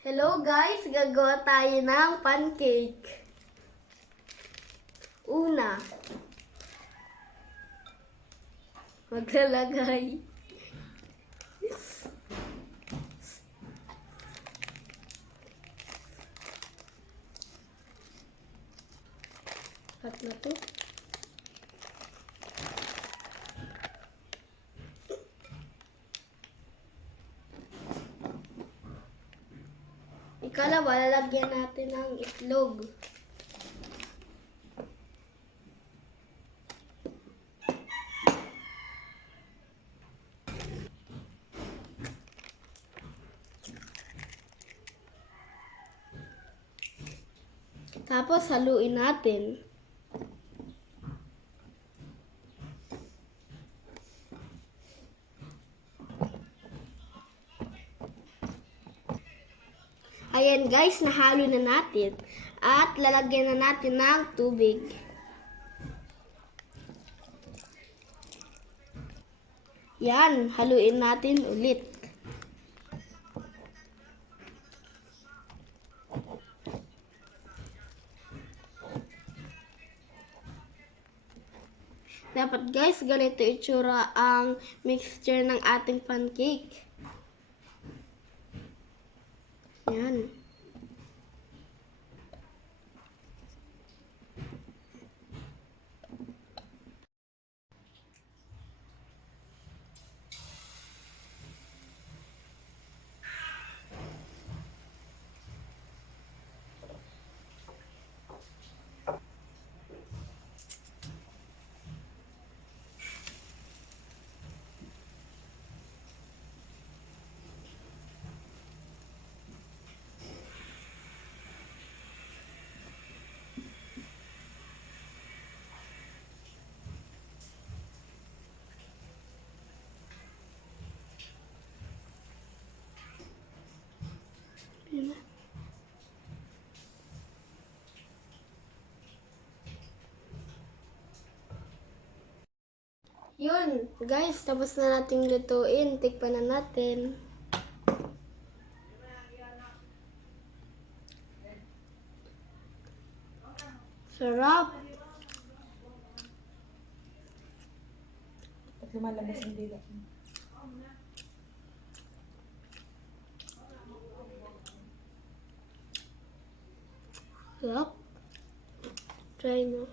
Hello guys, gagawa tayo ng pancake. Una, maglalagay at na to. Ikalawa, lalagyan natin ng itlog. Tapos haluin natin. Ayan guys, nahalo na natin. At lalagyan na natin ng tubig. Yan, haluin natin ulit. Dapat guys, ganito itsura ang mixture ng ating pancake. Yan. Yun, guys, tapos na nating lutuin. Tikpan na natin. Sarap. Lumalabas ang dila. Sarap. Try mo.